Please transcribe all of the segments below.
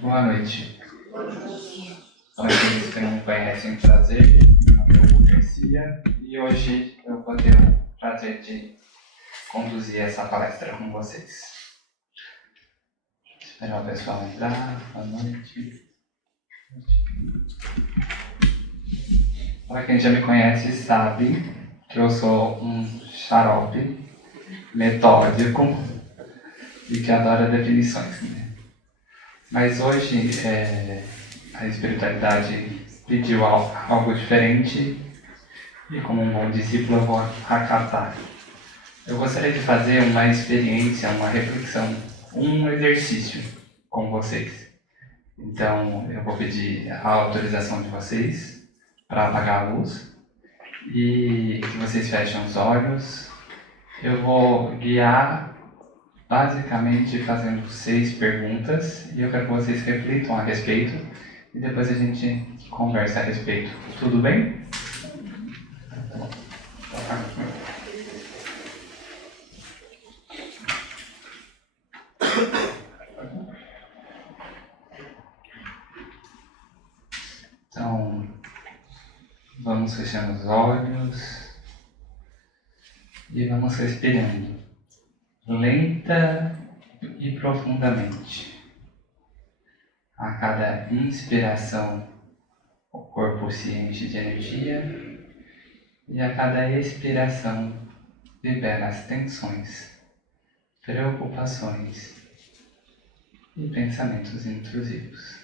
Boa noite. Para aqueles que não me conhecem, prazer. Meu nome é Hugo Garcia e hoje eu vou ter o prazer de conduzir essa palestra com vocês. Esperar o pessoal entrar. Boa noite. Para quem já me conhece sabe que eu sou um xarope metódico e que adora definições, né? Mas hoje a espiritualidade pediu algo diferente e como um bom discípulo eu vou acatar. Eu gostaria de fazer uma experiência, uma reflexão, um exercício com vocês. Então eu vou pedir a autorização de vocês para apagar a luz e que vocês fechem os olhos. Eu vou guiar basicamente fazendo 6 perguntas e eu quero que vocês reflitam a respeito e depois a gente conversa a respeito. Tudo bem? Então, vamos fechando os olhos e vamos respirando lenta e profundamente. A cada inspiração, o corpo se enche de energia e a cada expiração, libera as tensões, preocupações e pensamentos intrusivos.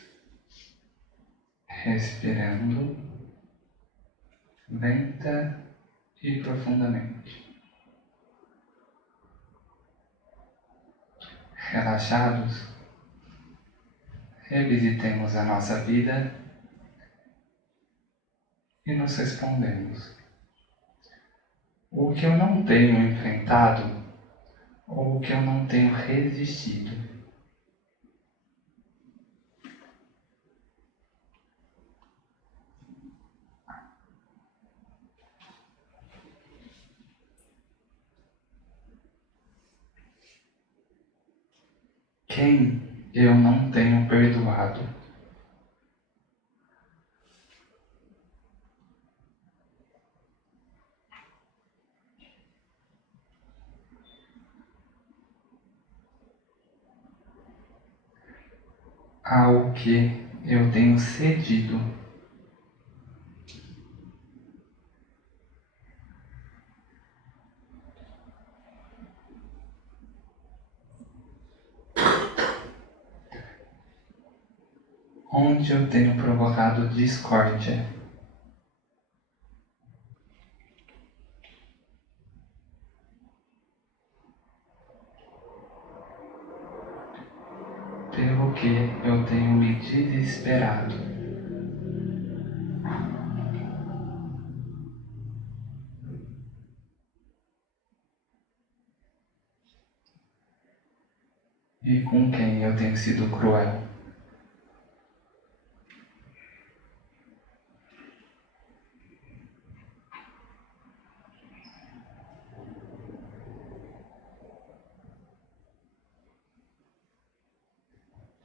Respirando lenta e profundamente. Relaxados, revisitemos a nossa vida e nos respondemos: o que eu não tenho enfrentado ou o que eu não tenho resistido? Quem eu não tenho perdoado? Ao que eu tenho cedido? Onde eu tenho provocado discórdia? Pelo que eu tenho me desesperado? E com quem eu tenho sido cruel?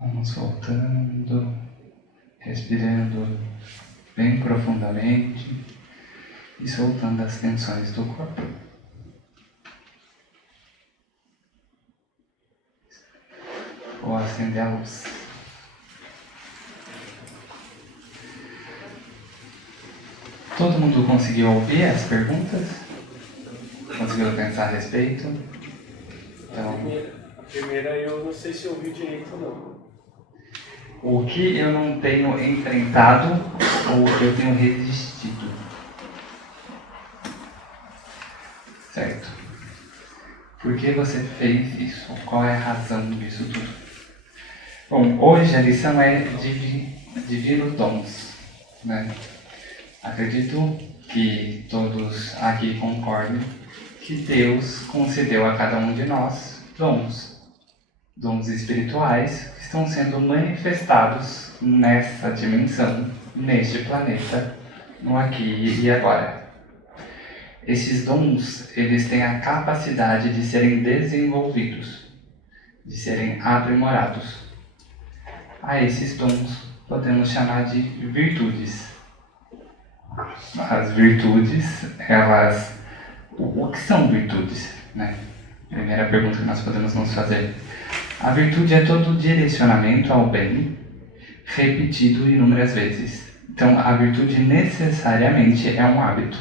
Vamos voltando, respirando bem profundamente e soltando as tensões do corpo. Vou acender a luz. Todo mundo conseguiu ouvir as perguntas? Conseguiu pensar a respeito? Então, A primeira eu não sei se eu ouvi direito ou não. o que eu não tenho enfrentado ou o que eu tenho resistido? Certo. Por que você fez isso? Qual é a razão disso tudo? Bom, hoje a lição é Divinos Dons, né? Acredito que todos aqui concordem que Deus concedeu a cada um de nós dons espirituais que estão sendo manifestados nessa dimensão, neste planeta, no aqui e agora. Esses dons, eles têm a capacidade de serem desenvolvidos, de serem aprimorados. a esses dons podemos chamar de virtudes. As virtudes, elas... O que são virtudes, né? Primeira pergunta que nós podemos nos fazer. A virtude é todo direcionamento ao bem, repetido inúmeras vezes. Então, a virtude necessariamente é um hábito.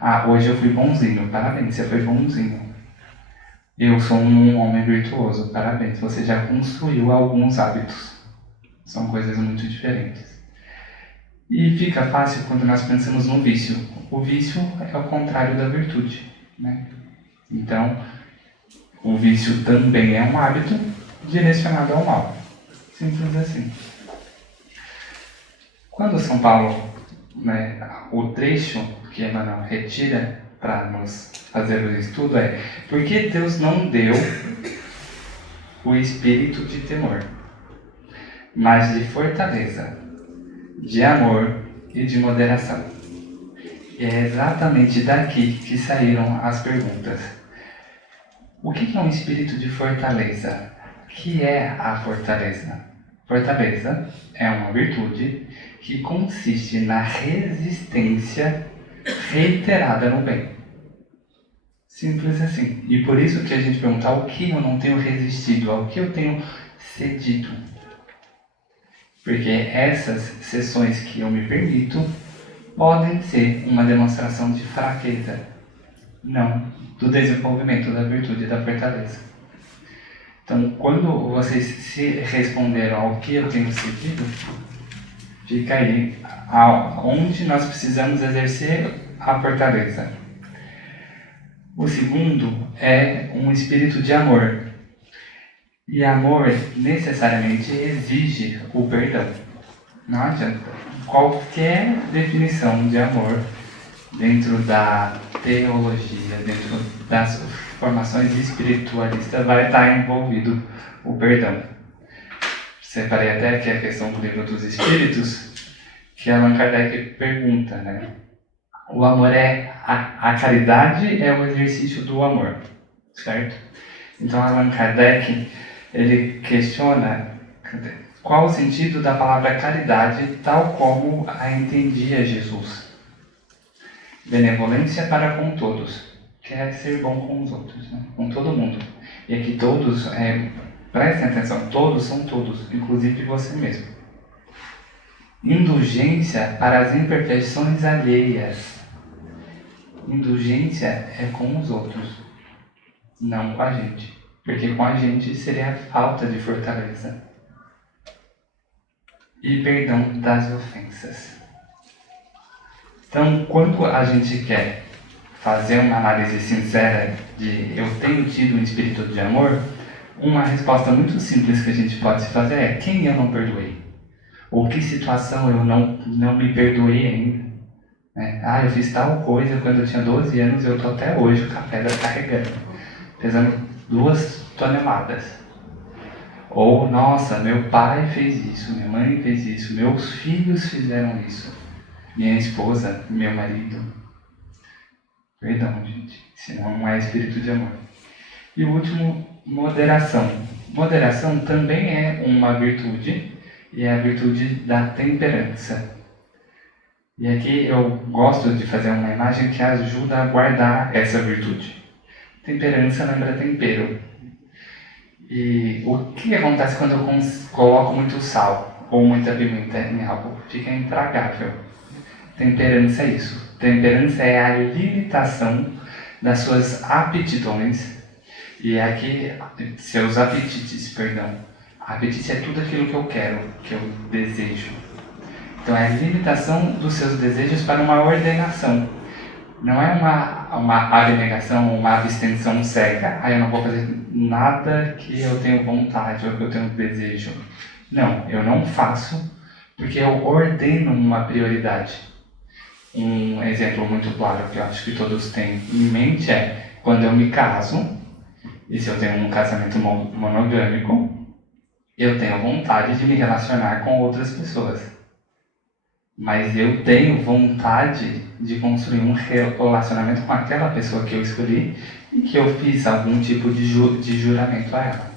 Ah, hoje eu fui bonzinho. Parabéns, você foi bonzinho. Eu sou um homem virtuoso. Parabéns, você já construiu alguns hábitos. São coisas muito diferentes. E fica fácil quando nós pensamos no vício. O vício é o contrário da virtude, né? Então, o vício também é um hábito direcionado ao mal. Simples assim. Quando São Paulo, né, o trecho que Emmanuel retira para nos fazer o estudo é: por que Deus não deu o espírito de temor, mas de fortaleza, de amor e de moderação? E é exatamente daqui que saíram as perguntas. O que é um espírito de fortaleza? O que é a fortaleza? Fortaleza é uma virtude que consiste na resistência reiterada no bem. Simples assim. E por isso que a gente pergunta: ao que eu não tenho resistido? Ao que eu tenho cedido? Porque essas sessões que eu me permito podem ser uma demonstração de fraqueza, não do desenvolvimento da virtude e da fortaleza. Então, quando vocês se responderam ao que eu tenho cedido, fica aí onde nós precisamos exercer a fortaleza. O segundo é um espírito de amor. E amor necessariamente exige o perdão. Não adianta. Qualquer definição de amor dentro da teologia, dentro das formações espiritualistas, vai estar envolvido o perdão. Separei até aqui a questão do Livro dos Espíritos, que Allan Kardec pergunta, né? O amor a caridade é o exercício do amor, certo? Então Allan Kardec, ele questiona qual o sentido da palavra caridade tal como a entendia Jesus. Benevolência para com todos, quer ser bom com os outros, né? Com todo mundo. E aqui todos, prestem atenção, todos são todos, inclusive você mesmo. Indulgência para as imperfeições alheias. Indulgência é com os outros, não com a gente. Porque com a gente seria a falta de fortaleza. E perdão das ofensas. Então, quando a gente quer fazer uma análise sincera de eu tenho tido um espírito de amor, uma resposta muito simples que a gente pode se fazer é: quem eu não perdoei? Ou que situação eu não me perdoei ainda? Eu fiz tal coisa quando eu tinha 12 anos e eu estou até hoje com a pedra carregando, pesando 2 toneladas. Ou, nossa, meu pai fez isso, minha mãe fez isso, meus filhos fizeram isso, minha esposa, meu marido. Perdão, gente, senão não é espírito de amor. E o último, moderação. Moderação também é uma virtude, e é a virtude da temperança. E aqui eu gosto de fazer uma imagem que ajuda a guardar essa virtude. Temperança lembra tempero. E o que acontece quando eu coloco muito sal ou muita pimenta em algo? Fica intragável. Temperança é isso. Temperança é a limitação das suas aptidões. E aqui, seus apetites, perdão. Apetite é tudo aquilo que eu quero, que eu desejo. Então é a limitação dos seus desejos para uma ordenação. Não é uma abnegação, uma abstenção cega. Eu não vou fazer nada que eu tenho vontade ou que eu tenho desejo. Não, eu não faço porque eu ordeno uma prioridade. Um exemplo muito claro que eu acho que todos têm em mente é quando eu me caso, e se eu tenho um casamento monogâmico, eu tenho vontade de me relacionar com outras pessoas. Mas eu tenho vontade de construir um relacionamento com aquela pessoa que eu escolhi e que eu fiz algum tipo de juramento a ela.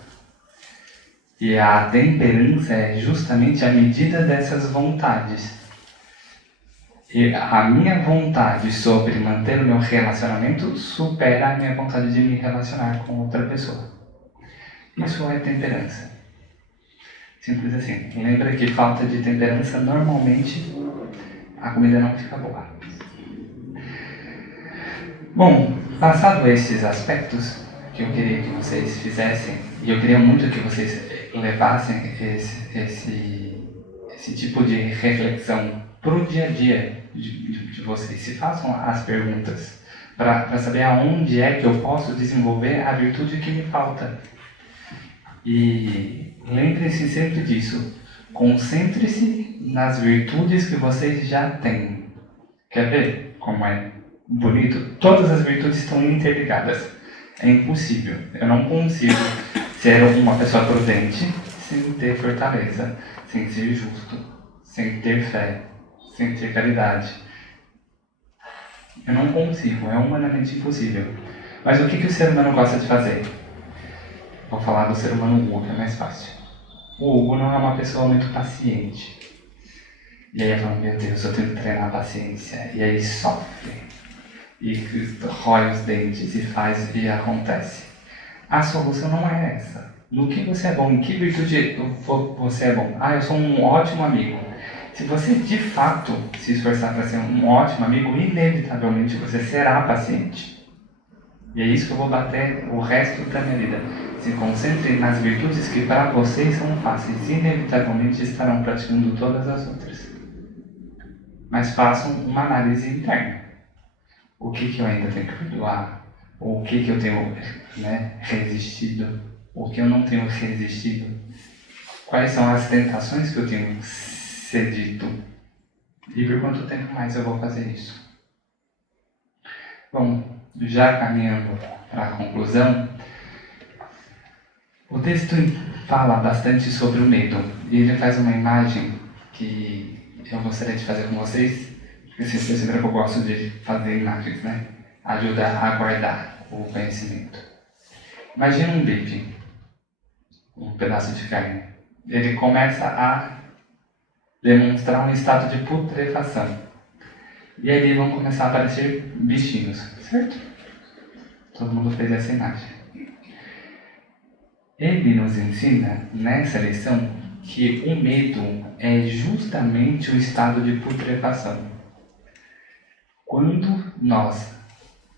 E a temperança é justamente a medida dessas vontades. E a minha vontade sobre manter o meu relacionamento supera a minha vontade de me relacionar com outra pessoa. Isso é temperança. Simples assim. Lembra que falta de temperança, normalmente a comida não fica boa. Bom, passado esses aspectos que eu queria que vocês fizessem, e eu queria muito que vocês levassem esse tipo de reflexão para o dia a dia de vocês. Se façam as perguntas para saber aonde é que eu posso desenvolver a virtude que me falta. E lembrem-se sempre disso. Concentre-se nas virtudes que vocês já têm. Quer ver como é bonito? Todas as virtudes estão interligadas. É impossível. Eu não consigo ser uma pessoa prudente sem ter fortaleza, sem ser justo, sem ter fé, sem ter caridade. Eu não consigo. É humanamente impossível. Mas o que o ser humano gosta de fazer? Vou falar do ser humano Hugo, que é mais fácil. O Hugo não é uma pessoa muito paciente. E aí eu falo, meu Deus, eu tenho que treinar a paciência. E aí sofre. E rói os dentes e faz e acontece. A solução não é essa. No que você é bom, em que virtude você é bom? Eu sou um ótimo amigo. Se você de fato se esforçar para ser um ótimo amigo, inevitavelmente você será paciente. E é isso que eu vou bater o resto da minha vida. Se concentrem nas virtudes que para vocês são fáceis. Inevitavelmente estarão praticando todas as outras. Mas façam uma análise interna. O que eu ainda tenho que perdoar? Ou o que eu tenho resistido? O que eu não tenho resistido? Quais são as tentações que eu tenho cedido? E por quanto tempo mais eu vou fazer isso? Bom, já caminhando para a conclusão, o texto fala bastante sobre o medo. E ele faz uma imagem que eu gostaria de fazer com vocês. Vocês perceberam que eu gosto de fazer imagens, né? Ajuda a guardar o conhecimento. Imagina um bife, um pedaço de carne. Ele começa a demonstrar um estado de putrefação. E aí vão começar a aparecer bichinhos, certo? Todo mundo fez essa imagem. Ele nos ensina, nessa lição, que o medo é justamente o estado de putrefação. Quando nós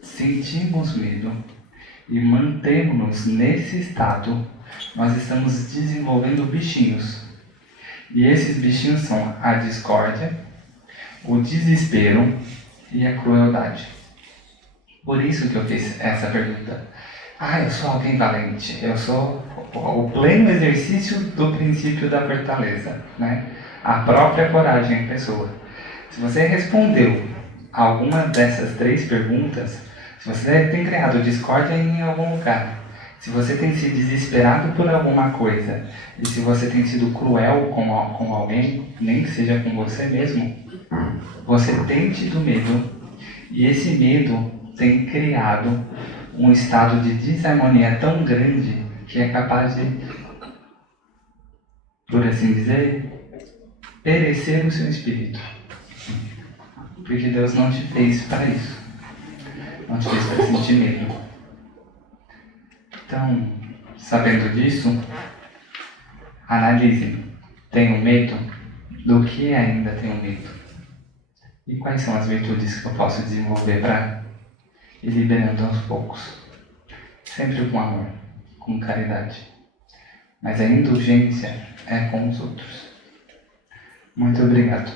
sentimos medo e mantemos-nos nesse estado, nós estamos desenvolvendo bichinhos. E esses bichinhos são a discórdia, o desespero e a crueldade. Por isso que eu fiz essa pergunta. Eu sou alguém valente, eu sou o pleno exercício do princípio da fortaleza, né? A própria coragem em pessoa. Se você respondeu alguma dessas 3 perguntas, se você tem criado discórdia em algum lugar, se você tem se desesperado por alguma coisa, e se você tem sido cruel com alguém, nem que seja com você mesmo, você tem tido medo, e esse medo tem criado um estado de desarmonia tão grande que é capaz de, por assim dizer, perecer o seu espírito. Porque Deus não te fez para isso. Não te fez para sentir medo. Então, sabendo disso, analise. Tenho medo? Do que ainda tenho medo? E quais são as virtudes que eu posso desenvolver para ir liberando aos poucos? Sempre com amor, com caridade. Mas a indulgência é com os outros. Muito obrigado.